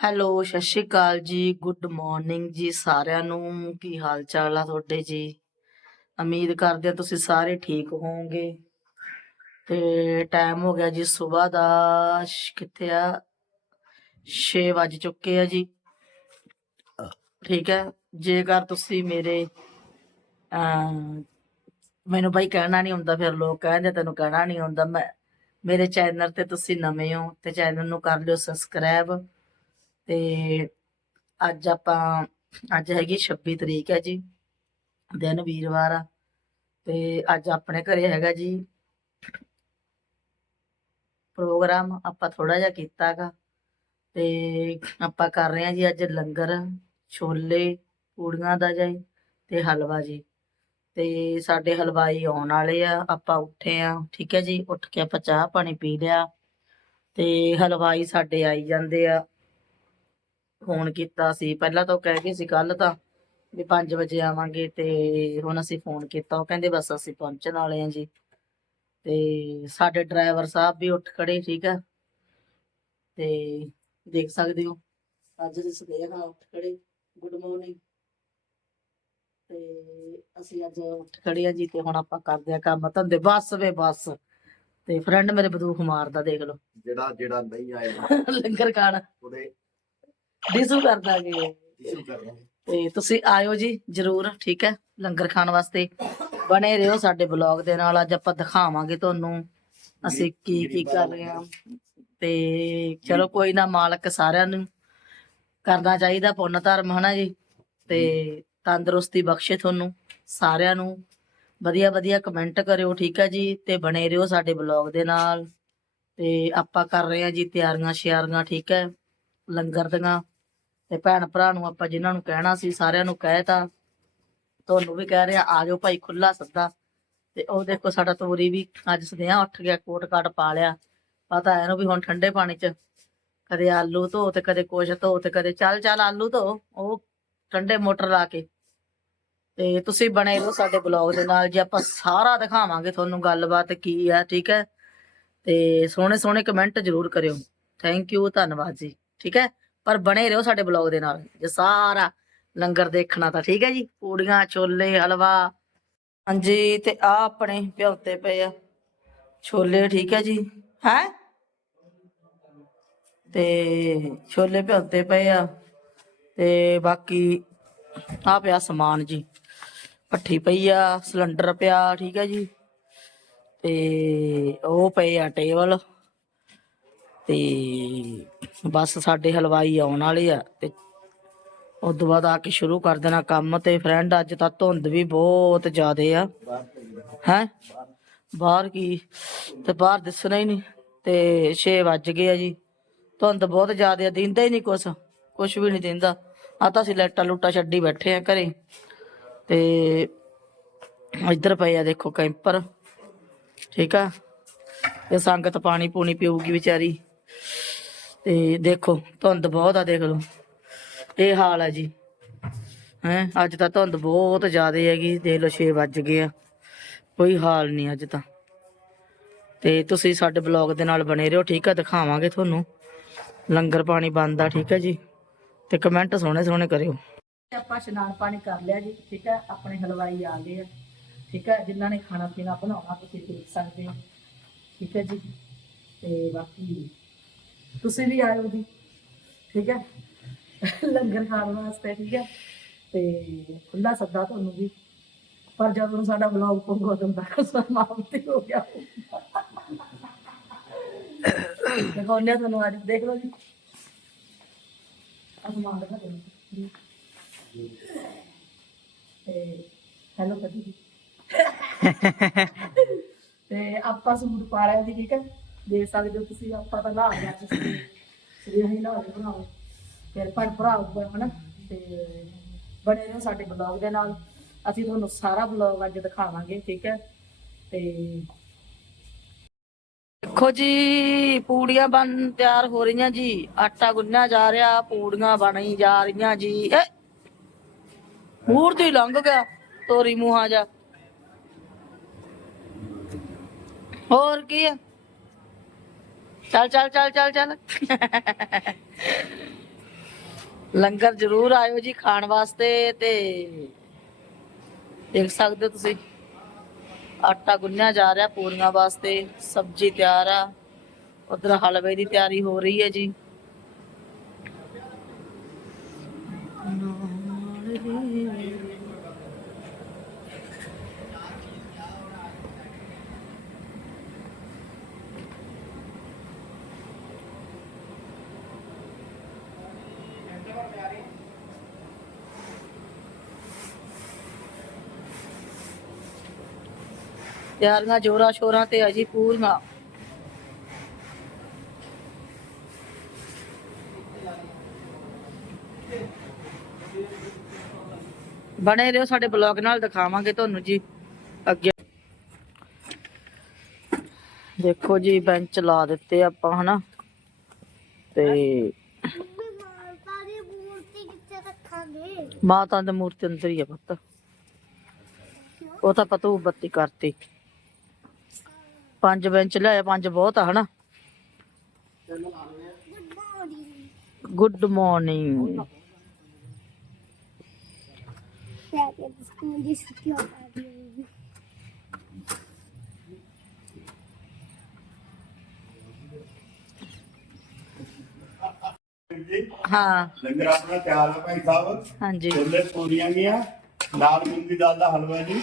Hello ਸਤਿ ਸ਼੍ਰੀ ਅਕਾਲ ਜੀ। Good morning ਜੀ ਸਾਰਿਆਂ ਨੂੰ। ਕੀ ਹਾਲ ਚਾਲ ਆ ਤੁਹਾਡੇ ਜੀ? ਉਮੀਦ ਕਰਦੇ ਹਾਂ ਤੁਸੀਂ ਸਾਰੇ ਠੀਕ ਹੋਵੋਗੇ। ਤੇ ਟਾਈਮ ਹੋ ਗਿਆ ਜੀ ਸਵੇਰ ਦਾ। ਕਿੱਥੇ ਆ? 6 ਵੱਜ ਚੁੱਕੇ ਆ ਜੀ। ਠੀਕ ਹੈ। ਜੇਕਰ ਤੁਸੀਂ ਮੇਰੇ ਮੈਨੂੰ ਬਾਈ ਕਹਿਣਾ ਨਹੀਂ ਹੁੰਦਾ, ਫਿਰ ਲੋਕ ਕਹਿੰਦੇ ਤੈਨੂੰ ਕਹਿਣਾ ਨਹੀਂ ਹੁੰਦਾ। ਮੈਂ, ਮੇਰੇ ਚੈਨਲ ਤੇ ਤੁਸੀਂ ਨਵੇਂ ਹੋ, ਤੇ ਚੈਨਲ ਨੂੰ ਕਰ ਲਿਓ ਸਬਸਕ੍ਰਾਈਬ ਤੇ ਅੱਜ ਆਪਾਂ, ਅੱਜ ਹੈਗੀ 26 ਤਰੀਕ ਹੈ ਜੀ, ਦਿਨ ਵੀਰਵਾਰ ਆ, ਤੇ ਅੱਜ ਆਪਣੇ ਘਰੇ ਹੈਗਾ ਜੀ ਪ੍ਰੋਗਰਾਮ, ਆਪਾਂ ਥੋੜਾ ਜਿਹਾ ਕੀਤਾਗਾ ਤੇ ਆਪਾਂ ਕਰ ਰਹੇ ਹਾਂ ਜੀ ਅੱਜ ਲੰਗਰ, ਛੋਲੇ, ਪੂੜੀਆਂ ਦਾ ਜੀ, ਤੇ ਹਲਵਾ ਜੀ, ਤੇ ਸਾਡੇ ਹਲਵਾਈ ਆਉਣ ਵਾਲੇ ਆ, ਆਪਾਂ ਉੱਠੇ ਆ ਠੀਕ ਹੈ ਜੀ, ਉੱਠ ਕੇ ਆਪਾਂ ਚਾਹ ਪਾਣੀ ਪੀ ਲਿਆ, ਤੇ ਹਲਵਾਈ ਸਾਡੇ ਆਈ ਜਾਂਦੇ ਆ ਫੋਨ ਕੀਤਾ ਸੀ। ਪਹਿਲਾਂ ਤਾਂ ਉਹ ਕਹਿ ਗਏ ਸੀ ਕੱਲ ਤਾਂ ਵੀ 5 ਵਜੇ ਆਵਾਂਗੇ ਤੇ ਹੁਣ ਅਸੀਂ ਫੋਨ ਕੀਤਾ। ਉਹ ਕਹਿੰਦੇ ਬਸ ਅਸੀਂ ਪਹੁੰਚਣ ਵਾਲੇ ਆ ਜੀ। ਤੇ ਸਾਡੇ ਡਰਾਈਵਰ ਸਾਹਿਬ ਵੀ ਉੱਠ ਖੜੇ ਠੀਕ ਆ। ਤੇ ਦੇਖ ਸਕਦੇ ਹੋ ਅੱਜ ਦੇ ਸਵੇਰ ਹਾਂ ਉੱਠ ਖੜੇ। ਗੁੱਡ ਮਾਰਨਿੰਗ ਤੇ ਅਸੀਂ ਅੱਜ ਉੱਠ ਖੜੇ ਆ ਜੀ ਤੇ ਹੁਣ ਆਪਾਂ ਕਰਦੇ ਆ ਕੰਮ ਧੰਦੇ। ਬਸ ਵੇ ਬਸ। ਤੇ ਫਰੈਂਡ ਮੇਰੇ ਬੰਦੂਕ ਮਾਰਦਾ ਦੇਖ ਲਓ। ਜਿਹੜਾ ਜਿਹੜਾ ਨਹੀਂ ਆਇਆ। ਲੰਗਰ ਖਾਣ। ਉਹਦੇ ਡਿਸੂ ਇਸ਼ੂ ਕਰਨਾ ਤੇ ਤੁਸੀਂ ਆਇਓ ਜੀ ਜਰੂਰ ਠੀਕ ਹੈ? ਲੰਗਰ ਖਾਣ ਵਾਸਤੇ ਬਣੇ ਰਹੋ ਸਾਡੇ ਬਲੌਗ ਦੇ ਨਾਲ। ਅੱਜ ਆਪਾਂ ਦਿਖਾਵਾਂਗੇ ਤੁਹਾਨੂੰ ਅਸੀਂ ਕੀ ਕੀ ਕਰ ਰਹੇ ਹਾਂ। ਤੇ ਚਲੋ ਕੋਈ ਨਾ ਮਾਲਕ ਸਾਰਿਆਂ ਨੂੰ ਕਰਨਾ ਚਾਹੀਦਾ ਪੁੰਨ ਧਰਮ ਹਨਾ ਜੀ? ਤੇ ਤੰਦਰੁਸਤੀ ਬਖਸ਼ੇ ਤੁਹਾਨੂੰ ਸਾਰਿਆਂ ਨੂੰ। ਵਧੀਆ ਵਧੀਆ ਕਮੈਂਟ ਕਰਿਓ ਠੀਕ ਹੈ ਜੀ? ਤੇ ਬਣੇ ਰਹੋ ਸਾਡੇ ਬਲੌਗ ਦੇ ਨਾਲ। ਤੇ ਆਪਾਂ ਕਰ ਰਹੇ ਹਾਂ ਜੀ ਤਿਆਰੀਆਂ ਸ਼ਿਆਰੀਆਂ ਠੀਕ ਹੈ? ਲੰਗਰ ਦੀਆਂ। ਤੇ ਭੈਣ ਭਰਾ ਨੂੰ ਆਪਾਂ ਜਿਨ੍ਹਾਂ ਨੂੰ ਕਹਿਣਾ ਸੀ, ਸਾਰਿਆਂ ਨੂੰ ਕਹਿਤਾ ਤੁਹਾਨੂੰ ਵੀ ਕਹਿ ਰਿਹਾ, ਆ ਜਾਓ ਭਾਈ ਖੁੱਲਾ ਸੱਦਾ। ਤੇ ਉਹ ਦੇਖੋ ਸਾਡਾ ਤੋਰੀ ਵੀ ਅੱਜ ਸਦਿਆਂ ਉੱਠ ਗਿਆ, ਕੋਟ ਕਾਟ ਪਾ ਲਿਆ। ਪਤਾ ਇਹਨੂੰ ਵੀ ਹੁਣ ਠੰਡੇ ਪਾਣੀ 'ਚ ਕਦੇ ਆਲੂ ਧੋ ਤੇ ਕਦੇ ਕੁਛ ਧੋ ਤੇ ਕਦੇ ਚੱਲ ਚੱਲ ਆਲੂ ਧੋ, ਉਹ ਠੰਡੇ ਮੋਟਰ ਲਾ ਕੇ। ਤੇ ਤੁਸੀਂ ਬਣੇ ਰਹੋ ਸਾਡੇ ਬਲੌਗ ਦੇ ਨਾਲ, ਜੇ ਆਪਾਂ ਸਾਰਾ ਦਿਖਾਵਾਂਗੇ ਤੁਹਾਨੂੰ ਗੱਲਬਾਤ ਕੀ ਆ ਠੀਕ ਹੈ ਤੇ ਸੋਹਣੇ ਸੋਹਣੇ ਕਮੈਂਟ ਜ਼ਰੂਰ ਕਰਿਓ। ਥੈਂਕ ਯੂ ਧੰਨਵਾਦ ਜੀ, ਠੀਕ ਹੈ ਪਰ ਬਣੇ ਰਹੋ ਸਾਡੇ ਬਲੌਗ ਦੇ ਨਾਲ, ਜੇ ਸਾਰਾ ਲੰਗਰ ਦੇਖਣਾ ਤਾਂ ਠੀਕ ਹੈ ਜੀ। ਪੂੜੀਆਂ, ਛੋਲੇ, ਹਲਵਾ। ਹਾਂਜੀ, ਤੇ ਆ ਆਪਣੇ ਭਿਉਂਤੇ ਪਏ ਆ। ਛੋਲੇ ਠੀਕ ਹੈ ਜੀ, ਹੈ? ਤੇ ਛੋਲੇ ਭਿਉਂਤੇ ਪਏ ਆ, ਤੇ ਬਾਕੀ ਆ ਪਿਆ ਸਮਾਨ ਜੀ। ਭੱਠੀ ਪਈ ਆ, ਸਿਲੰਡਰ ਪਿਆ, ਠੀਕ ਹੈ ਜੀ। ਤੇ ਉਹ ਪਏ ਆ ਟੇਬਲ। ਤੇ ਬਸ ਸਾਡੇ ਹਲਵਾਈ ਆਉਣ ਵਾਲੇ ਆ ਤੇ ਉਸ ਤੋਂ ਬਾਅਦ ਆ ਕੇ ਸ਼ੁਰੂ ਕਰ ਦੇਣਾ ਕੰਮ ਤੇ ਫਰੈਂਡ ਅੱਜ ਤਾਂ ਧੁੰਦ ਵੀ ਬਹੁਤ ਜ਼ਿਆਦੇ ਆ। ਹੈ? ਬਾਹਰ ਕੀ? ਤੇ ਬਾਹਰ ਦਿਸਣਾ ਹੀ ਨਹੀਂ। ਤੇ 6 ਵੱਜ ਗਏ ਆ ਜੀ। ਧੁੰਦ ਬਹੁਤ ਜ਼ਿਆਦੇ ਆ, ਦਿੰਦਾ ਹੀ ਨਹੀਂ ਕੁਛ। ਕੁਛ ਵੀ ਨਹੀਂ ਦਿੰਦਾ। ਆ ਤਾਂ ਅਸੀਂ ਲੈਟਾ ਲੂਟਾ ਛੱਡੀ ਬੈਠੇ ਆ ਘਰੇ। ਤੇ ਇੱਧਰ ਪਏ ਆ ਦੇਖੋ ਕੈਂਪਰ। ਠੀਕ ਆ? ਇਹ ਸੰਗਤ ਪਾਣੀ ਪੂਣੀ ਪੀਊਗੀ ਵਿਚਾਰੀ। ਤੇ ਦੇਖੋ, ਧੁੰਦ ਬਹੁਤ ਆ ਦੇਖ ਲਓ ਇਹ ਹਾਲ ਆ ਜੀ। ਹੈ, ਅੱਜ ਤਾਂ ਧੁੰਦ ਬਹੁਤ ਜ਼ਿਆਦੇ ਹੈਗੀ, ਦੇਖ ਲਓ 6 ਵੱਜ ਗਏ ਆ। ਕੋਈ ਹਾਲ ਨਹੀਂ ਅੱਜ ਤਾਂ। ਤੇ ਤੁਸੀਂ ਸਾਡੇ ਬਲੌਗ ਦੇ ਨਾਲ ਬਣੇ ਰਹੋ, ਠੀਕ ਆ, ਦਿਖਾਵਾਂਗੇ ਤੁਹਾਨੂੰ। ਲੰਗਰ ਪਾਣੀ ਬੰਦ ਆ ਠੀਕ ਹੈ ਜੀ। ਤੇ ਕਮੈਂਟ ਸੋਹਣੇ ਸੋਹਣੇ ਕਰਿਓ ਆਪਾਂ ਇਸ਼ਨਾਨ ਪਾਣੀ ਕਰ ਲਿਆ ਜੀ, ਠੀਕ ਹੈ ਆਪਣੇ ਹਲਵਾਈ ਆ ਗਏ ਆ। ਠੀਕ ਹੈ ਜਿਨ੍ਹਾਂ ਨੇ ਖਾਣਾ ਪੀਣਾ ਬਣਾਉਣਾ, ਤੁਸੀਂ ਦੇਖ ਸਕਦੇ ਹੋ। ਠੀਕ ਹੈ ਜੀ। ਤੇ ਬਾਕੀ ਤੁਸੀਂ ਵੀ ਆਇਓ ਜੀ, ਠੀਕ ਹੈ? ਲੰਗਰ ਖਾਣ ਵਾਸਤੇ, ਠੀਕ ਹੈ? ਤੇ ਖੁੱਲਾ ਸੱਦਾ ਤੁਹਾਨੂੰ ਵੀ। ਪਰ ਜਦੋਂ ਸਾਡਾ ਬਲੌਗ ਪਊਗਾ ਉਦੋਂ ਤੱਕ ਸਮਾਪਤੀ ਹੋ ਗਿਆ। ਦਿਖਾਉਂਦੇ ਤੁਹਾਨੂੰ ਅੱਜ, ਦੇਖ ਲਓ ਜੀ। ਅਸਮਾਨ ਦਿਖਾ ਤੇ ਹੈਲੋ ਕਦੀ। ਤੇ ਆਪਾਂ ਸੂਟ ਪਾ ਲਿਆ ਜੀ, ਠੀਕ ਹੈ? ਦੇ ਸਕਦੇ ਹੋ ਤੁਸੀਂ ਆਪਾਂ ਤਾਂ ਨਹਾ ਲਿਆ ਤੁਸੀਂ ਸਰੀਰ ਹੀ ਨਹਾ ਕੇ ਬਣਾਓ। ਫਿਰ ਭੈਣ ਭਰਾ ਉੱਪਰ ਹਨਾ, ਤੇ ਬਣੇ ਰਹੋ ਸਾਡੇ ਬਲੌਗ ਦੇ ਨਾਲ। ਅਸੀਂ ਤੁਹਾਨੂੰ ਸਾਰਾ ਬਲੌਗ ਅੱਜ ਦਿਖਾਵਾਂਗੇ, ਠੀਕ ਹੈ? ਤੇ ਦੇਖੋ ਜੀ, ਪੂੜੀਆਂ ਬਣ ਤਿਆਰ ਹੋ ਰਹੀਆਂ ਜੀ। ਆਟਾ ਗੁੰਨਿਆ ਜਾ ਰਿਹਾ, ਪੂੜੀਆਂ ਬਣੀ ਜਾ ਰਹੀਆਂ ਜੀ। ਏ ਮੂਰਤੀ ਲੰਘ ਗਿਆ, ਤੋਰੀ ਮੂੰਹਾਂ ਜਾ ਹੋਰ ਕੀ ਆ ਚੱਲ ਚੱਲ ਚੱਲ ਚੱਲ ਚੱਲ। ਲੰਗਰ ਜ਼ਰੂਰ ਆਇਓ ਜੀ ਖਾਣ ਵਾਸਤੇ ਤੇ ਦੇਖ ਸਕਦੇ ਹੋ ਤੁਸੀਂ। ਆਟਾ ਗੁੰਨਿਆ ਜਾ ਰਿਹਾ ਪੂਰੀਆਂ ਵਾਸਤੇ, ਸਬਜ਼ੀ ਤਿਆਰ ਆ। ਉਧਰ ਹਲਵੇ ਦੀ ਤਿਆਰੀ ਹੋ ਰਹੀ ਹੈ ਜੀ। ਤਿਆਰੀਆਂ ਜੋਰਾਂ ਸ਼ੋਰਾਂ ਤੇ ਆ ਪੂਰੀਆਂ ਬਣੇ ਰਹੋ ਸਾਡੇ ਬਲੌਗ ਨਾਲ, ਦਿਖਾਵਾਂਗੇ ਤੁਹਾਨੂੰ ਜੀ ਅੱਗੇ। ਦੇਖੋ ਜੀ, ਬੈਂਚ ਲਾ ਦਿੱਤੇ ਆਪਾਂ, ਹਨਾ? ਤੇ ਮਾਤਾ ਦੀ ਮੂਰਤੀ ਮਾਤਾ ਦੀ ਮੂਰਤੀ ਅੰਦਰ ਹੀ ਆ ਪੁੱਤ। ਉਹ ਤਾਂ ਪਤੂ ਬੱਤੀ ਕਰਤੀ। ਪੰਜ ਬੈਂਚ ਲਿਆਏ ਪੰਜ ਬਹੁਤ ਆ ਹਨਾ? ਗੁੱਡ ਮਾਰਨਿੰਗ ਸਕੂਲ ਦੀ ਛੁੱਟੀ ਹੋ। ਗਈ ਹਾਂ ਲੰਗਰ ਆਪਣਾ ਤਿਆਰ ਹੈ ਭਾਈ ਸਾਹਿਬ। ਹਾਂਜੀ। ਛੋਲੇ ਪੂਰੀਆਂ ਗਿਆ ਨਾਲ ਮੂੰਗੀ ਦਾਲ ਦਾ ਹਲਵਾ ਜੀ।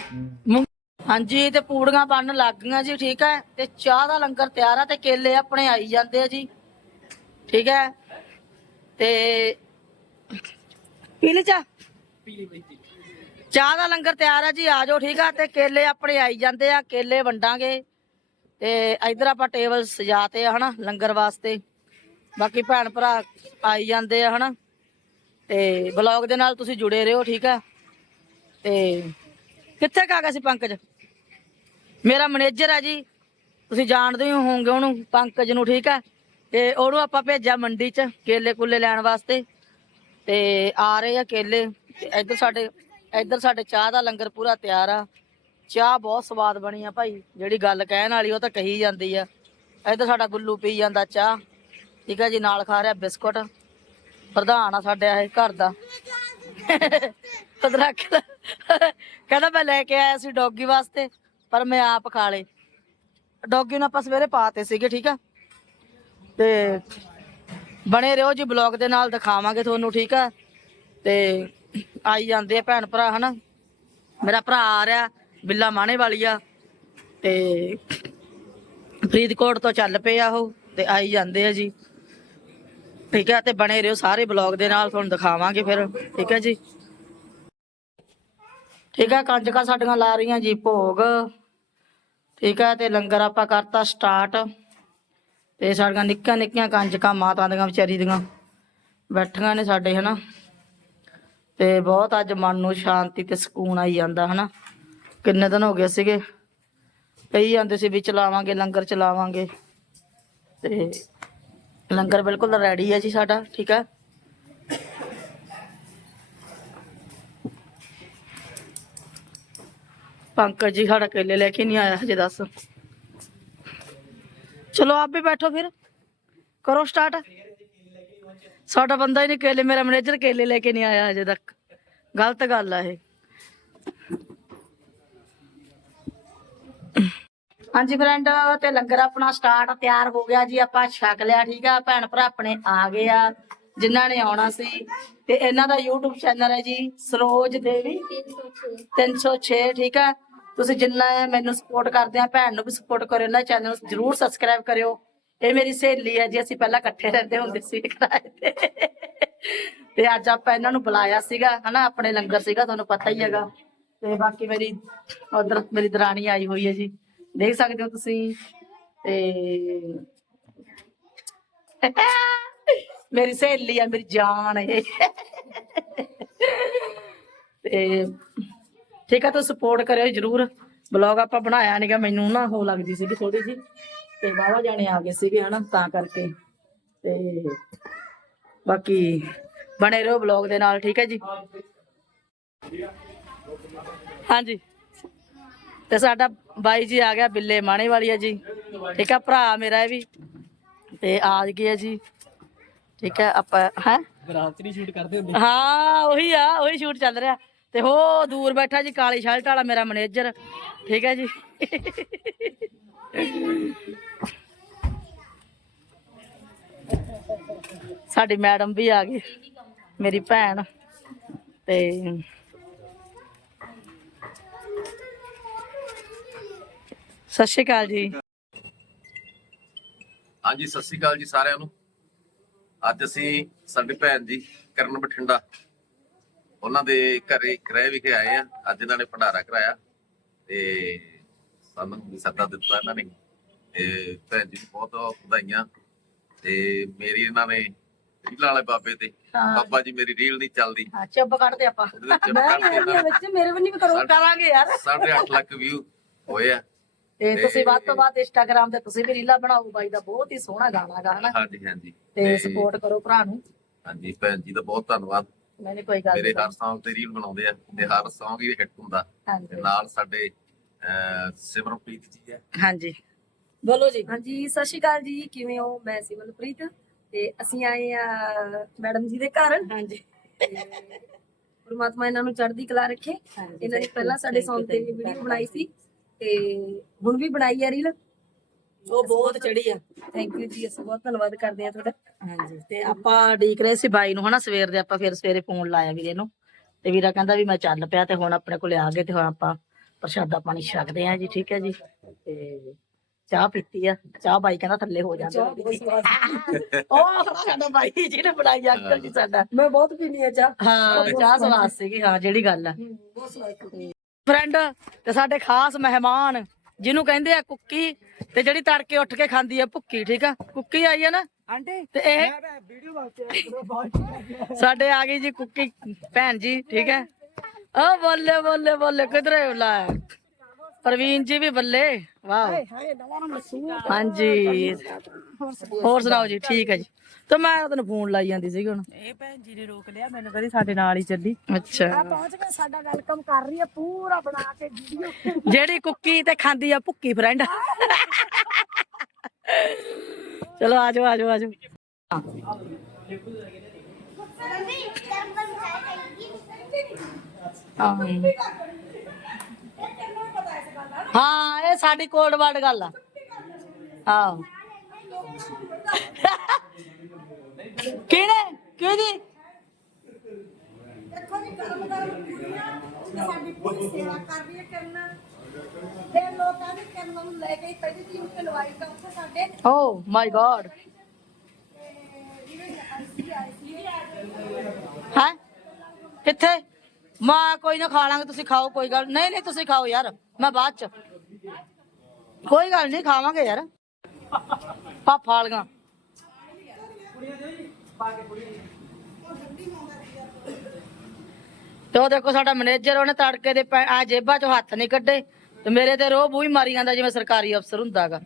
ਹਾਂਜੀ, ਤੇ ਪੂੜੀਆਂ ਬਣਨ ਲੱਗ ਗਈਆਂ ਜੀ, ਠੀਕ ਹੈ? ਤੇ ਚਾਹ ਦਾ ਲੰਗਰ ਤਿਆਰ ਆ ਤੇ ਕੇਲੇ ਆਪਣੇ ਆਈ ਜਾਂਦੇ ਆ ਜੀ, ਠੀਕ ਹੈ? ਤੇ ਪੀ ਲਈ ਚਾਹ? ਚਾਹ ਦਾ ਲੰਗਰ ਤਿਆਰ ਆ ਜੀ, ਆ ਜਾਓ, ਠੀਕ ਆ? ਤੇ ਕੇਲੇ ਆਪਣੇ ਆਈ ਜਾਂਦੇ ਆ, ਕੇਲੇ ਵੰਡਾਂਗੇ। ਤੇ ਇਧਰ ਆਪਾਂ ਟੇਬਲ ਸਜਾਤੇ ਆ, ਹਨਾ, ਲੰਗਰ ਵਾਸਤੇ। ਬਾਕੀ ਭੈਣ ਭਰਾ ਆਈ ਜਾਂਦੇ ਆ, ਹਨਾ? ਤੇ ਬਲੌਗ ਦੇ ਨਾਲ ਤੁਸੀਂ ਜੁੜੇ ਰਹੋ, ਠੀਕ ਆ? ਤੇ ਕਿੱਥੇ ਕਾ ਗਿਆ ਸੀ ਪੰਕਜ? ਮੇਰਾ ਮੈਨੇਜਰ ਆ ਜੀ। ਤੁਸੀਂ ਜਾਣਦੇ ਹੋ ਹੋਵੋਗੇ ਉਹਨੂੰ, ਪੰਕਜ ਨੂੰ, ਠੀਕ ਹੈ ਤੇ ਉਹਨੂੰ ਆਪਾਂ ਭੇਜਿਆ ਮੰਡੀ 'ਚ ਕੇਲੇ ਕੁੱਲੇ ਲੈਣ ਵਾਸਤੇ। ਤੇ ਆ ਰਹੇ ਆ ਕੇਲੇ। ਤੇ ਇੱਧਰ ਸਾਡੇ ਇੱਧਰ ਸਾਡੇ ਚਾਹ ਦਾ ਲੰਗਰ ਪੂਰਾ ਤਿਆਰ ਆ। ਚਾਹ ਬਹੁਤ ਸਵਾਦ ਬਣੀ ਆ ਭਾਈ। ਜਿਹੜੀ ਗੱਲ ਕਹਿਣ ਵਾਲੀ ਉਹ ਤਾਂ ਕਹੀ ਜਾਂਦੀ ਆ। ਇੱਧਰ ਸਾਡਾ ਗੁੱਲੂ ਪੀ ਜਾਂਦਾ ਚਾਹ। ਠੀਕ ਹੈ ਜੀ, ਨਾਲ ਖਾ ਰਿਹਾ ਬਿਸਕੁਟ। ਪ੍ਰਧਾਨ ਆ ਸਾਡੇ ਇਹ ਘਰ ਦਾ। ਤਦਰਾ ਕਹਿੰਦਾ ਮੈਂ ਲੈ ਕੇ ਆਇਆ ਸੀ ਡੌਗੀ ਵਾਸਤੇ। ਪਰ ਮੈਂ ਆਪ ਖਾ ਲੇ ਡੌਗੀ ਨੂੰ ਆਪਾਂ ਸਵੇਰੇ ਪਾਤੇ ਸੀਗੇ, ਠੀਕ ਆ? ਤੇ ਬਣੇ ਰਹੋ ਜੀ, ਬਲੌਗ ਦੇ ਨਾਲ ਦਿਖਾਵਾਂਗੇ ਤੁਹਾਨੂੰ, ਠੀਕ ਆ? ਤੇ ਆਈ ਜਾਂਦੇ ਆ ਭੈਣ ਭਰਾ, ਹਨਾ? ਮੇਰਾ ਭਰਾ ਆ ਰਿਹਾ, ਬਿੱਲਾ ਮਾਣੇ ਵਾਲੀ ਆ। ਤੇ ਫਰੀਦਕੋਟ ਤੋਂ ਚੱਲ ਪਏ ਆ ਉਹ, ਤੇ ਆਈ ਜਾਂਦੇ ਆ ਜੀ। ਠੀਕ ਹੈ ਤੇ ਬਣੇ ਰਹੋ ਸਾਰੇ ਬਲੌਗ ਦੇ ਨਾਲ, ਤੁਹਾਨੂੰ ਦਿਖਾਵਾਂਗੇ ਫਿਰ, ਠੀਕ ਹੈ ਜੀ? ਠੀਕ ਹੈ ਕੰਜਕਾਂ ਸਾਡੀਆਂ ਲਾ ਰਹੀਆਂ ਜੀ ਭੋਗ। ਠੀਕ ਹੈ ਤੇ ਲੰਗਰ ਆਪਾਂ ਕਰਤਾ ਸਟਾਰਟ ਤੇ ਸਾਡੀਆਂ ਨਿੱਕੀਆਂ ਨਿੱਕੀਆਂ ਕੰਜਕਾਂ ਮਾਤਾ ਦੀਆਂ, ਵਿਚਾਰੀ ਦੀਆਂ ਬੈਠੀਆਂ ਨੇ ਸਾਡੇ, ਹਨਾ। ਤੇ ਬਹੁਤ ਅੱਜ ਮਨ ਨੂੰ ਸ਼ਾਂਤੀ ਤੇ ਸਕੂਨ ਆਈ ਜਾਂਦਾ, ਹਨਾ। ਕਿੰਨੇ ਦਿਨ ਹੋ ਗਏ ਸੀਗੇ। ਕਈ ਜਾਂਦੇ ਸੀ ਵੀ ਚਲਾਵਾਂਗੇ, ਲੰਗਰ ਚਲਾਵਾਂਗੇ। ਤੇ ਲੰਗਰ ਬਿਲਕੁਲ ਰੈਡੀ ਹੈ ਜੀ ਸਾਡਾ, ਠੀਕ ਹੈ ਪੰਕਜ ਜੀ ਸਾਡਾ ਕੇਲੇ ਲੈ ਕੇ ਨਹੀਂ ਆਇਆ ਹਜੇ ਦੱਸ। ਚਲੋ ਆਪ ਵੀ ਬੈਠੋ ਫਿਰ। ਕਰੋ ਸਟਾਰਟ ਸਾਡਾ ਬੰਦਾ ਹੀ ਨਹੀਂ ਕੇਲੇ, ਮੇਰਾ ਮੈਨੇਜਰ ਕੇਲੇ ਲੈ ਕੇ ਨਹੀਂ ਆਇਆ ਹਜੇ ਤੱਕ। ਗਲਤ ਗੱਲ ਆ ਇਹ। ਹਾਂਜੀ ਫਰੈਂਡ ਤੇ ਲੰਗਰ ਆਪਣਾ ਸਟਾਰਟ ਤਿਆਰ ਹੋ ਗਿਆ ਜੀ। ਆਪਾਂ ਛਕ ਲਿਆ, ਠੀਕ ਆ। ਭੈਣ ਭਰਾ ਆਪਣੇ ਆ ਗਏ ਆ, ਜਿਨ੍ਹਾਂ ਨੇ ਆਉਣਾ ਸੀ। ਤੇ ਇਹਨਾਂ ਦਾ YouTube ਚੈਨਲ ਹੈ ਜੀ, ਸਰੋਜ ਦੇਵੀ। 306 ਠੀਕ ਆ। ਤੁਸੀਂ ਜਿੰਨਾ ਮੈਨੂੰ ਸਪੋਰਟ ਕਰਦੇ ਆ, ਭੈਣ ਨੂੰ ਵੀ ਸਪੋਰਟ ਕਰਿਓ ਇਹਨਾਂ ਚੈਨਲ ਨੂੰ ਜਰੂਰ ਸਬਸਕ੍ਰਾਈਬ ਕਰਿਓ। ਇਹ ਮੇਰੀ ਸਹੇਲੀ ਹੈ ਜੀ, ਅਸੀਂ ਪਹਿਲਾਂ ਇਕੱਠੇ ਰਹਿੰਦੇ ਹੁੰਦੇ ਸੀ ਕਿਰਾਏ ਤੇ। ਤੇ ਅੱਜ ਆਪਾਂ ਇਹਨਾਂ ਨੂੰ ਬੁਲਾਇਆ ਸੀਗਾ, ਹਨਾ, ਆਪਣੇ ਲੰਗਰ ਸੀਗਾ, ਤੁਹਾਨੂੰ ਪਤਾ ਹੀ ਹੈਗਾ। ਤੇ ਬਾਕੀ ਮੇਰੀ, ਉਧਰ ਮੇਰੀ ਦਰਾਣੀ ਆਈ ਹੋਈ ਹੈ ਜੀ। ਦੇਖ ਸਕਦੇ ਹੋ ਤੁਸੀਂ। ਤੇ ਮੇਰੀ ਸਹੇਲੀ ਆ ਮੇਰੀ ਜਾਨ ਇਹ ਤੇ ਠੀਕ ਆ ਤੁਸੀਂ ਸਪੋਰਟ ਕਰਿਓ ਜਰੂਰ। ਬਲੌਗ ਆਪਾਂ ਬਣਾਇਆ ਨਹੀਂਗਾ ਮੈਨੂੰ ਨਾ ਹੋ ਲੱਗਦੀ ਸੀਗੀ ਥੋੜੀ ਜੀ ਤੇ ਬਾਵਾ ਜਾਣੇ ਆ ਗਏ ਸੀਗੇ ਹਨਾ ਤਾਂ ਕਰਕੇ। ਤੇ ਬਾਕੀ ਬਣੇ ਰਹੋ ਬਲੌਗ ਦੇ ਨਾਲ ਠੀਕ ਹੈ ਜੀ। ਹਾਂਜੀ। ਤੇ ਸਾਡਾ ਬਾਈ ਜੀ ਆ ਗਿਆ ਬਿੱਲੇ ਮਾਣੇ ਵਾਲੀ ਹੈ ਜੀ। ਠੀਕ ਹੈ ਭਰਾ ਮੇਰਾ ਇਹ ਵੀ। ਤੇ ਆ ਗਿਆ ਜੀ। ਠੀਕ ਹੈ ਆਪਾਂ ਹੈ? ਬਰਾਤ ਨਹੀਂ ਸ਼ੂਟ ਕਰਦੇ ਹੁੰਦੇ। ਹਾਂ ਉਹੀ ਆ ਉਹੀ ਸ਼ੂਟ ਚੱਲ ਰਿਹਾ। ਤੇ ਹੋ, ਦੂਰ ਬੈਠਾ ਜੀ, ਕਾਲੀ ਸ਼ਰਟ ਵਾਲਾ ਮੇਰਾ ਮੈਨੇਜਰ ਠੀਕ ਹੈ ਜੀ। ਸਾਡੀ ਮੈਡਮ ਵੀ ਆ ਗਈ, ਮੇਰੀ ਭੈਣ। ਤੇ ਸਤਿ ਸ਼੍ਰੀ ਅਕਾਲ ਜੀ। ਹਾਂਜੀ, ਸਤਿ ਸ੍ਰੀ ਅਕਾਲ ਜੀ ਸਾਰਿਆਂ ਨੂੰ। ਅੱਜ ਅਸੀਂ ਸਾਡੇ ਭੈਣ ਜੀ ਕਰਨ ਬਠਿੰਡਾ ਉਹਨਾਂ ਦੇ ਘਰੇ ਗ੍ਰਹਿ ਵਿਖੇ ਆਏ ਆ। ਅੱਜ ਇਹਨਾਂ ਨੇ ਭੰਡਾਰਾ ਕਰਾਇਆ ਤੇ ਸਾਨੂੰ ਵੀ ਸੱਦਾ ਦਿੱਤਾ ਇਹਨਾਂ ਨੇ। ਤੇ ਭੈਣ ਜੀ ਨੂੰ ਬਹੁਤ ਵਧਾਈਆਂ। ਤੇ ਮੇਰੀ ਇਹਨਾਂ ਨੇ ਰੀਲ ਵਾਲੇ ਬਾਬੇ ਤੇ। ਬਾਬਾ ਜੀ ਮੇਰੀ ਰੀਲ ਨਹੀਂ ਚੱਲਦੀ। ਹਾਂ ਚੁੱਪ ਕੱਢਦੇ ਆਪਾਂ। ਵਿੱਚ ਮੇਰੇ ਵੀ ਨਹੀਂ ਕਰੋ ਕਰਾਂਗੇ ਯਾਰ। ਸਾਢੇ ਅੱਠ ਲੱਖ ਵਿਊ ਹੋਏ ਆ। ਤੇ ਤੁਸੀਂ ਵੱਧ ਤੋਂ ਵੱਧ ਇੰਸਟਾਗ੍ਰam ਤੇ ਤੁਸੀਂ ਵੀ ਰੀਲਾ ਬਣਾਓ। ਬਾਈ ਦਾ ਬਹੁਤ ਹੀ ਸੋਹਣਾ ਗਾਣਾ ਗਾ ਹਨਾ? ਹਾਂਜੀ ਹਾਂਜੀ। ਤੇ ਸਪੋਰਟ ਕਰੋ ਭਰਾ ਨੂੰ। ਹਾਂਜੀ ਭੈਣ ਜੀ ਦਾ ਬਹੁਤ ਧੰਨਵਾਦ। ਮੈਨੇ ਕੋਈ ਗੱਲ ਮੇਰੇ ਨਹੀਂ ਹਰ Song ਤੇ ਰੀਲ ਬਣਾਉਂਦੇ ਆ ਤੇ ਹਰ Song ਹੀ ਹਿੱਟ ਹੁੰਦਾ। ਤੇ ਹਾਂਜੀ ਨਾਲ ਸਾਡੇ ਅਹ, ਸਿਮਰਨਪ੍ਰੀਤ ਜੀ ਹੈ ਹਾਂਜੀ। ਬੋਲੋ ਜੀ। ਹਾਂਜੀ ਸਤਿ ਸ਼੍ਰੀ ਅਕਾਲ ਜੀ। ਕਿਵੇਂ ਹੋ? ਮੈਂ ਸਿਮਨਪ੍ਰੀਤ ਤੇ ਅਸੀਂ ਆਏ ਆ ਮੈਡਮ ਜੀ ਦੇ ਘਰ। ਹਾਂਜੀ। ਪਰਮਾਤਮਾ ਇਹਨਾਂ ਨੂੰ ਚੜ੍ਹਦੀ ਕਲਾ ਰੱਖੇ। ਇਹਨਾਂ ਨੇ ਪਹਿਲਾਂ ਸਾਡੇ ਸੌਂਗ ਤੇ ਵੀਡੀਓ ਬਣਾਈ ਸੀ। ਤੇ ਹੁਣ ਵੀ ਬਣਾਈ ਆ ਰੀਲ ਉਹ ਬਹੁਤ ਚੜੀ ਆ। ਥੈਂਕ ਯੂ ਜੀ ਅਸੀਂ ਬਹੁਤ ਧੰਨਵਾਦ ਕਰਦੇ ਆ ਤੁਹਾਡਾ। ਹਾਂਜੀ ਤੇ ਆਪਾਂ ਡੀਕ ਰਹੇ ਸੀ ਬਾਈ ਨੂੰ ਹਨਾ ਸਵੇਰ ਦੇ ਆਪਾਂ ਫਿਰ ਸਵੇਰੇ ਫੋਨ ਲਾਇਆ ਵੀਰੇ ਨੂੰ। ਤੇ ਵੀਰਾ ਕਹਿੰਦਾ ਵੀ ਮੈਂ ਚੱਲ ਪਿਆ ਤੇ ਹੁਣ ਆਪਣੇ ਕੋਲੇ ਆ ਗਏ ਤੇ ਹੁਣ ਆਪਾਂ ਪ੍ਰਸ਼ਾਦਾ ਪਾਣੀ ਛਕਦੇ ਆ ਜੀ ਠੀਕ ਹੈ ਜੀ। ਤੇ ਚਾਹ ਪੀਤੀ ਆ। ਚਾਹ ਬਾਈ ਕਹਿੰਦਾ ਥੱਲੇ ਹੋ ਜਾਂਦਾ। ਉਹ ਸਾਡਾ ਬਾਈ ਜਿਹਨੇ ਬਣਾਈ ਆ ਅੰਕਲ ਜੀ ਸਾਡਾ। ਮੈਂ ਬਹੁਤ ਪੀਣੀ ਆ ਚਾਹ। ਹਾਂ ਚਾਹ ਸਵਾਦ ਸੀਗੀ ਹਾਂ ਜਿਹੜੀ ਗੱਲ ਆ। ਬਹੁਤ ਸਵਾਦ ਸੀ। ਫਰੈਂਡ ਤੇ ਸਾਡੇ ਖਾਸ ਮਹਿਮਾਨ ਜਿਹਨੂੰ ਕਹਿੰਦੇ ਆ ਕੁੱਕੀ ਤੇ ਜਿਹੜੀ ਤੜਕੇ ਉੱਠ ਕੇ ਖਾਂਦੀ ਆ ਭੁੱਕੀ ਠੀਕ ਆ? ਕੁੱਕੀ ਆਈ ਆ ਨਾ? ਆਂਟੀ ਤੇ ਇਹ ਵੀਡੀਓ ਵਾਸਤੇ ਸਾਡੇ ਆ ਗਈ ਜੀ ਕੁੱਕੀ ਭੈਣ ਜੀ ਠੀਕ ਹੈ ਓ ਬੱਲੇ ਬੱਲੇ ਬੱਲੇ ਕਿਧਰੇ ਲੈ? ਪ੍ਰਵੀਨ ਜੀ ਵੀ ਬੱਲੇ ਵਾਹ ਹਾਂਜੀ। ਹੋਰ ਸੁਣਾਓ? ਜੀ ਠੀਕ ਹੈ ਜੀ। ਤੇ ਮੈਂ ਤੈਨੂੰ ਫੋਨ ਲਾਈ ਜਾਂਦੀ ਸੀਗੀ ਹੁਣ। ਇਹ ਭੈਣ ਜੀ ਨੇ ਰੋਕ ਲਿਆ ਮੈਨੂੰ ਕਹਿੰਦੀ ਸਾਡੇ ਨਾਲ ਹੀ ਚੱਲੀ। ਅੱਛਾ। ਪਹੁੰਚ ਕੇ ਸਾਡਾ ਵੈਲਕਮ ਕਰ ਰਹੀ ਹੈ ਪੂਰਾ ਬਣਾ ਕੇ ਵੀਡੀਓ ਜਿਹੜੀ ਕੁੱਕੀ ਤੇ ਖਾਂਦੀ ਆ ਭੁੱਕੀ ਫਰੈਂਡ ਚਲੋ ਆਜੋ ਆਜੋ ਆਜੋ। ਹਾਂ। ਹਾਂ ਹਾਂ ਇਹ ਸਾਡੀ ਕੋਡ ਵਰਡ ਗੱਲ ਆ ਹਾਂ ਕਿਹਨੇ ਕਿਹਦੀ ਦੇਖੋ ਜੀ ਗਰਮ ਗਰਮ ਕੁੜੀਆਂ ਤੇ ਸਾਡੀ ਪੂਰੀ ਸੇਵਾ ਕਰ ਰਹੀ ਹੈ ਕਰਨਾ ਤੇ ਲੋਕਾਂ ਦੀ ਕਰਨ ਨੂੰ ਲੈ ਕੇ ਪਹਿਲੀ ਟੀਮ ਤੇ ਲਵਾਈ ਤਾਂ ਉੱਥੇ ਸਾਡੇ ਓ ਮਾਈ ਗॉड ਹੈ ਕਿੱਥੇ ਮਾਂ ਕੋਈ ਨਾ ਖਾ ਲਾਂਗੇ ਤੁਸੀਂ ਖਾਓ ਕੋਈ ਗੱਲ ਨਹੀਂ ਨਹੀਂ ਤੁਸੀਂ ਖਾਓ ਯਾਰ ਮੈਂ ਬਾਅਦ ਚ। ਕੋਈ ਗੱਲ ਨਹੀਂ, ਖਾਵਾਂਗੇ ਯਾਰ। ਪਾ ਫਾਲਗਾ ਤੇ ਉਹ ਦੇਖੋ ਸਾਡਾ ਮੈਨੇਜਰ, ਉਹਨੇ ਤੜਕੇ ਦੇ ਆ ਜੇਬਾਂ ਚੋਂ ਹੱਥ ਨਹੀਂ ਕੱਢੇ। ਤੇ ਮੇਰੇ ਤੇ ਰੋਹ ਬੂਹੀ ਮਾਰੀ ਜਾਂਦਾ ਜਿਵੇਂ ਸਰਕਾਰੀ ਅਫਸਰ ਹੁੰਦਾਗਾ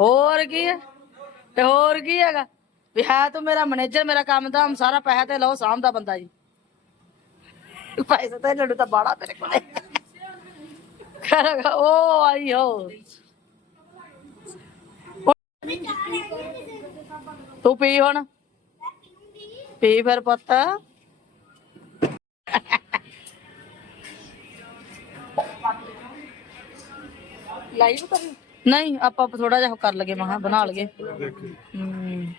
ਹੋਰ ਕੀ ਹੈ? ਤੇ ਹੋਰ ਕੀ ਹੈਗਾ? ਵੀ ਹੈ ਤੂੰ ਮੇਰਾ ਮੈਨੇਜਰ, ਮੇਰਾ ਕੰਮ ਦਾ ਸਾਰਾ ਪੈਸਾ ਤੇ ਲਓ, ਸਾਂਭਦਾ ਬੰਦਾ ਜੀ। ਪੈਸਾ ਤੇ ਲੜੂ ਤਾਂ ਬਾੜਾ ਤੇਰੇ ਕੋਲੇ। ਕਰਗਾ ਉਹ ਆਈ ਹੋ ਤੂੰ ਪੀ ਹੁਣ ਪੀ ਫਿਰ ਪੁੱਤ ਲਾਈਵ ਕਰ ਨਹੀਂ ਆਪਾਂ ਥੋੜਾ ਜਿਹਾ ਉਹ ਕਰ ਲਗੇ ਮਹਾ ਬਣਾ ਲਗੇ ਹਮ।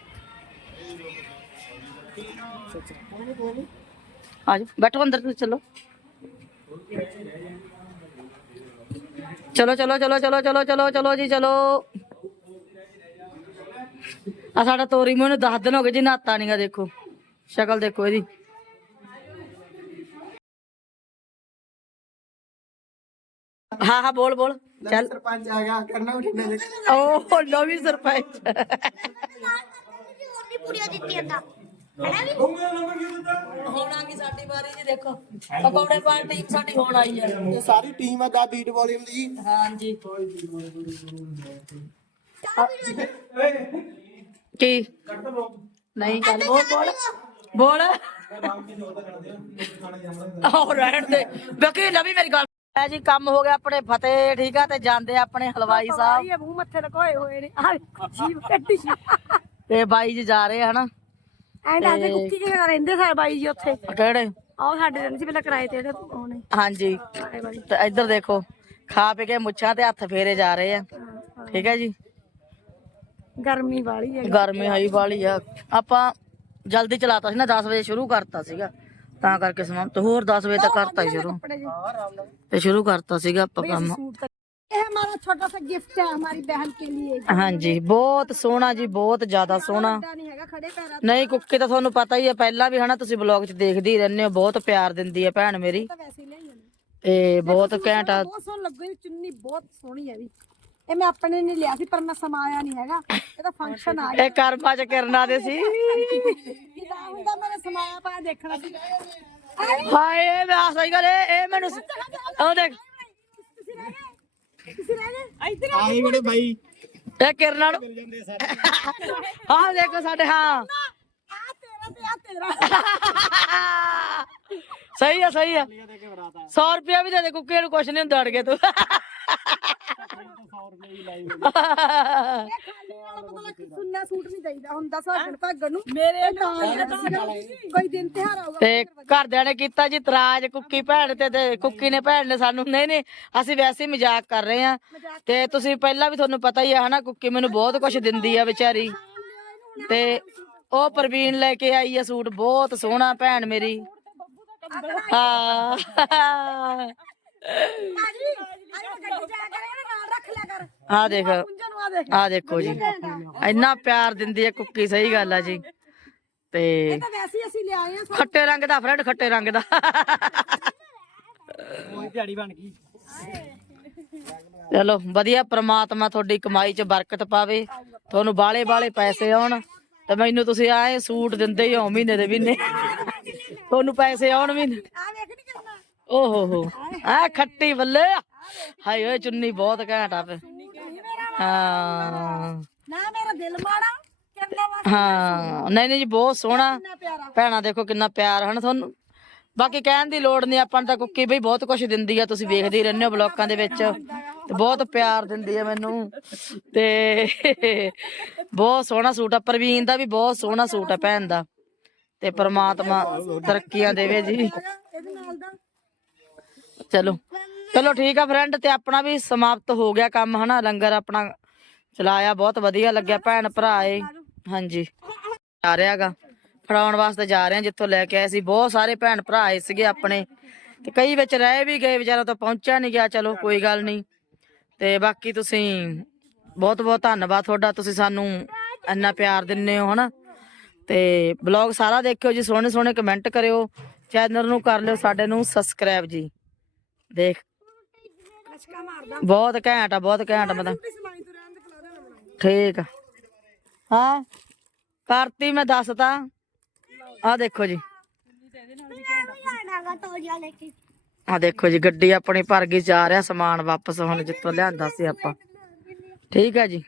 ਆ ਜਾਓ ਬੈਠੋ ਅੰਦਰ ਤੁਸੀਂ ਚਲੋ ਚਲੋ ਚਲੋ ਚਲੋ ਚਲੋ ਚਲੋ ਚਲੋ ਚਲੋ ਜੀ ਚਲੋ। ਆ ਸਾਡਾ ਤੋਰੀ ਮੂੰਹ ਨੂੰ 10 ਦਿਨ ਹੋ ਗਏ ਜੀ ਨਾਤਾ ਨਹੀਂਗਾ ਦੇਖੋ। ਸ਼ਕਲ ਦੇਖੋ ਇਹਦੀ। ਹਾਂ ਹਾਂ ਬੋਲ ਬੋਲ। ਚੱਲ। ਸਰਪੰਚ ਆ ਗਿਆ ਕਰਨਾ ਉਠਣਾ ਦੇ ਉਹ ਨਵੀਂ ਸਰਪੰਚ। ਪੂਰੀਆਂ ਦਿੱਤੀਆਂ ਤਾਂ। ਹੁਣ ਆ ਗਈ ਸਾਡੀ ਵਾਰੀ ਜੀ ਦੇਖੋ। ਪਕੌੜੇ ਪਾਣ ਟੀਮ ਸਾਡੀ ਹੁਣ ਆਈ ਹੈ। ਇਹ ਸਾਰੀ ਟੀਮ ਆ ਦਾ ਬੀਟ ਵਾਲੀਅਮ ਦੀ। ਹਾਂਜੀ। ਕੀ? ਨਹੀਂ ਚੱਲ ਬੋਲ ਬੋਲ। ਬੋਲ। ਉਹ ਰਹਿਣ ਦੇ। ਬਾਕੀ ਲਵੀ ਮੇਰੀ ਗੱਲ। ਜੀ ਕੰਮ ਹੋ ਗਿਆ ਆਪਣੇ ਫਤਿਹ ਠੀਕ ਆ ਤੇ ਜਾਂਦੇ ਆ ਆਪਣੇ ਹਲਵਾਈ ਸਾਹਿਬ। ਇਹ ਮੂੰਹ ਮੱਥੇ ਹੋਏ ਨੇ। ਆ ਜੀਵ ਕੱਢੀ ਤੇ ਬਾਈ ਜੀ ਜਾ ਰਹੇ ਹਨਾ? ਐਂ ਦੱਸਦੇ ਕੁੱਕੀ ਕੇ ਰਹਿੰਦੇ ਸਾਰੇ ਬਾਈ ਜੀ ਉੱਥੇ? ਕਿਹੜੇ? ਆਓ ਸਾਡੇ ਰਹਿੰਦੇ ਸੀ ਪਹਿਲਾਂ ਕਿਰਾਏ ਤੇ ਇਹਦੇ ਉਹਨੇ। ਹਾਂਜੀ। ਆਏ ਵਾਲੀ ਤੇ ਇੱਧਰ ਦੇਖੋ ਖਾ ਪੀ ਕੇ ਮੁੱਛਾਂ ਤੇ ਹੱਥ ਫੇਰੇ ਜਾ ਰਹੇ ਆ। ਠੀਕ ਹੈ ਜੀ? ਗਰਮੀ ਵਾਲੀ ਹੈ ਗਰਮੀ ਹੋਈ ਵਾਲੀ ਆ। ਆਪਾਂ ਜਲਦੀ ਚਲਾਤਾ ਸੀ ਨਾ 10 ਵਜੇ ਸ਼ੁਰੂ ਕਰਤਾ ਸੀਗਾ। ਤਾਂ ਕਰਕੇ ਸਮਾਂ ਤੇ ਹੋਰ 10 ਵਜੇ ਤੱਕ ਕਰਤਾ ਸੀ ਸ਼ੁਰੂ। ਤੇ ਸ਼ੁਰੂ ਕਰਤਾ ਸੀਗਾ ਆਪਾਂ ਕੰਮ। ਇਹ ਹਮਾਰਾ ਛੋਟਾ ਸਾ ਗਿਫਟ ਹੈ ਹਮਾਰੀ ਬਹਿਨ ਕੇ ਲਈ ਹਾਂਜੀ ਬਹੁਤ ਸੋਹਣਾ ਜੀ ਬਹੁਤ ਜ਼ਿਆਦਾ ਸੋਹਣਾ। ਨਹੀਂ ਹੈਗਾ ਤਾਂ। ਤੁਹਾਨੂੰ ਪਤਾ ਹੀ ਹੈ ਪਹਿਲਾਂ ਵੀ ਹਨਾ ਤੁਸੀਂ ਬਲੌਗ 'ਚ ਦੇਖਦੇ ਰਹਿੰਦੇ ਹੋ ਬਹੁਤ ਪਿਆਰ ਦਿੰਦੀ ਹੈ ਭੈਣ ਮੇਰੀ। ਤਾਂ ਬਹੁਤ ਘੈਂਟ ਬਹੁਤ ਸੋਹਣ ਲੱਗੂ ਇਹ ਚੁੰਨੀ ਬਹੁਤ ਸੋਹਣੀ ਹੈ ਵੀ ਇਹ ਮੈਂ ਆਪਣੇ ਨੇ ਲਿਆ ਸੀ ਪਰ ਮੈਂ ਸਮਾਇਆ ਨਹੀਂ ਹੈਗਾ। ਇਹਦਾ ਫੰਕਸ਼ਨ ਆ ਗਿਆ। ਇਹ ਕਰਮਾ 'ਚ ਕਿਰਨਾਂ ਦੇ ਸੀ। ਹਾਏ ਮੈਂ ਸਹੀ ਗੱਲ ਇਹ ਮੈਨੂੰ ਉਹ ਦੇਖ। ਇੱਧਰ ਆਏ ਬੜੇ ਬਾਈ। ਇਹ ਕਿਰਨਾਂ ਨੂੰ ਹਾਂ ਦੇਖੋ ਸਾਡੇ ਹਾਂ। ਆ ਤੇਰਾ ਤੇ ਆ ਤੇਰਾ। ਸਹੀ ਆ ਸਹੀ ਆ। 100 ਰੁਪਿਆ ਵੀ ਦੇ ਦੇ ਕੁੱਕੇ ਨੂੰ ਕੁਛ ਨਹੀਂ ਹੁੰਦਾ ਅੜ ਕੇ ਤੂੰ। ਸੁੰਨਾ ਸੂਟ ਨਹੀਂ ਦੇਈਦਾ ਹੁੰਦਾ ਸਾਗਣ ਭਾਗਣ ਨੂੰ। ਮੇਰੇ ਨਾਲ ਕੋਈ ਦਿਨ ਤਿਹਾਰ ਆਊਗਾ ਤੇ ਘਰਦਿਆਂ ਨੇ ਕੀਤਾ ਜੀ ਤਰਾਜ ਕੁੱਕੀ ਭੈਣ ਤੇ ਤੇ ਕੁੱਕੀ ਨੇ ਭੈਣ ਨੇ ਸਾਨੂੰ ਨਹੀਂ ਨਹੀਂ ਅਸੀਂ ਵੈਸੇ ਹੀ ਮਜ਼ਾਕ ਕਰ ਰਹੇ ਆ ਤੇ ਤੁਸੀਂ ਪਹਿਲਾਂ ਵੀ ਤੁਹਾਨੂੰ ਪਤਾ ਹੀ ਆ ਹਨਾ ਕੁੱਕੀ ਮੈਨੂੰ ਬਹੁਤ ਕੁਝ ਦਿੰਦੀ ਆ ਵਿਚਾਰੀ। ਤੇ ਉਹ ਪ੍ਰਵੀਨ ਲੈ ਕੇ ਆਈ ਆ ਸੂਟ ਬਹੁਤ ਸੋਹਣਾ ਭੈਣ ਮੇਰੀ। ਹਾਂ। ਭਾਜੀ ਅੱਜ ਮੈਂ ਗੱਡੀ ਜਾਇਆ ਕਰਾਂਗੇ ਨਾਲ ਰੱਖ ਲਿਆ ਕਰ। ਆ ਦੇਖ। ਪੁੰਜਾਂ ਨੂੰ ਆ ਦੇਖ। ਆ ਦੇਖੋ ਜੀ। ਇੰਨਾ ਪਿਆਰ ਦਿੰਦੀ ਆ ਕੁੱਕੀ ਸਹੀ ਗੱਲ ਆ ਜੀ। ਤੇ ਇਹ ਤਾਂ ਵੈਸੇ ਹੀ ਅਸੀਂ ਲਿਆਏ ਆ ਖੱਟੇ ਰੰਗ ਦਾ ਫਰੈਂਡ ਖੱਟੇ ਰੰਗ ਦਾ। ਕੋਈ ਦਿਹਾੜੀ ਬਣ ਗਈ। ਚਲੋ ਵਧੀਆ ਪ੍ਰਮਾਤਮਾ ਤੁਹਾਡੀ ਕਮਾਈ 'ਚ ਬਰਕਤ ਪਾਵੇ। ਤੁਹਾਨੂੰ ਬਾਲੇ ਬਾਲੇ ਪੈਸੇ ਆਉਣ। ਤੇ ਮੈਨੂੰ ਤੁਸੀਂ ਆਏ ਸੂਟ ਦਿੰਦੇ ਹੀ ਹੋ ਮਹੀਨੇ ਦੇ ਮਹੀਨੇ। ਤੁਹਾਨੂੰ ਪੈਸੇ ਆਉਣ ਵੀ ਆ ਵੇਖ ਨਹੀਂ ਕਰਨਾ ਓ ਹੋ। ਹੋ ਆ ਖੱਟੀ ਬੱਲੇ। ਹਾਏ ਓਏ ਚੁੰਨੀ ਬਹੁਤ ਘੈਂਟ ਆ ਫੇ ਹਾਂ। ਨਾ ਮੇਰਾ ਦਿਲ ਮਾੜਾ ਹਾਂ ਨਹੀਂ ਨਹੀਂ ਜੀ ਬਹੁਤ ਸੋਹਣਾ। ਭੈਣਾਂ ਦੇਖੋ ਕਿੰਨਾ ਪਿਆਰ ਹਨ ਤੁਹਾਨੂੰ। ਬਾਕੀ ਕਹਿਣ ਦੀ ਲੋੜ ਨਹੀਂ ਆਪਾਂ ਨੂੰ ਤਾਂ ਕੁੱਕੀ ਬਈ ਬਹੁਤ ਕੁਝ ਦਿੰਦੀ ਆ ਤੁਸੀਂ ਵੇਖਦੇ ਹੀ ਰਹਿੰਦੇ ਹੋ ਬਲੋਕਾਂ ਦੇ ਵਿੱਚ। ਤੇ ਬਹੁਤ ਪਿਆਰ ਦਿੰਦੀ ਆ ਮੈਨੂੰ। ਤੇ ਬਹੁਤ ਸੋਹਣਾ ਸੂਟ ਆ ਪ੍ਰਵੀਨ ਦਾ ਵੀ ਬਹੁਤ ਸੋਹਣਾ ਸੂਟ ਆ ਭੈਣ ਦਾ। ਤੇ ਪ੍ਰਮਾਤਮਾ ਤਰੱਕੀਆਂ ਦੇਵੇ ਜੀ। ਚਲੋ। ਚਲੋ ਠੀਕ ਆ ਫਰੈਂਡ ਤੇ ਆਪਣਾ ਵੀ ਸਮਾਪਤ ਹੋ ਗਿਆ ਕੰਮ, ਹਨਾ? ਲੰਗਰ ਆਪਣਾ ਚਲਾਇਆ, ਬਹੁਤ ਵਧੀਆ ਲੱਗਿਆ, ਭੈਣ ਭਰਾ ਏ। ਹਾਂਜੀ। ਜਾ ਰਿਹਾਗਾ ਫੜਾਉਣ ਵਾਸਤੇ ਜਾ ਰਹੇ ਆ, ਜਿੱਥੋਂ ਲੈ ਕੇ ਆਏ ਸੀ। ਬਹੁਤ ਸਾਰੇ ਭੈਣ ਭਰਾ ਆਏ ਸੀਗੇ ਆਪਣੇ। ਤੇ ਕਈ ਵਿੱਚ ਰਹਿ ਵੀ ਗਏ, ਵਿਚਾਰਾ ਤਾਂ ਪਹੁੰਚਿਆ ਨਹੀਂ ਗਿਆ। ਚਲੋ, ਕੋਈ ਗੱਲ ਨਹੀਂ ਤੇ ਬਾਕੀ ਤੁਸੀਂ ਬਹੁਤ ਬਹੁਤ ਧੰਨਵਾਦ ਤੁਹਾਡਾ। ਤੁਸੀਂ ਸਾਨੂੰ ਇੰਨਾ ਪਿਆਰ ਦਿੰਦੇ ਹੋ, ਹਨਾ? ਤੇ ਬਲੌਗ ਸਾਰਾ ਦੇਖਿਓ ਜੀ। ਸੋਹਣੇ ਸੋਹਣੇ ਕਮੈਂਟ ਕਰਿਓ। ਚੈਨਲ ਨੂੰ ਕਰ ਲਿਓ। ਸਾਡੇ ਨੂੰ ਸਬਸਕ੍ਰਾਈਬ ਜੀ। ਦੇਖ। ਲਸ਼ਕਾ ਮਾਰਦਾ ਬਹੁਤ ਘੈਂਟ ਆ, ਬਹੁਤ ਘੈਂਟ ਮਤਲਬ ਠੀਕ ਆ। ਹਾਂ, ਕਰਤੀ ਮੈਂ ਦੱਸਤਾ ਆ ਦੇਖੋ ਜੀ। ਆਣਾਗਾ ਆ ਦੇਖੋ ਜੀ, ਗੱਡੀ ਆਪਣੀ ਭਰ ਗਈ, ਜਾ ਰਿਹਾ ਸਮਾਨ ਵਾਪਸ ਹੁਣ ਜਿੱਥੋਂ ਲਿਆਂਦਾ ਸੀ ਆਪਾਂ। ਠੀਕ ਆ ਜੀ।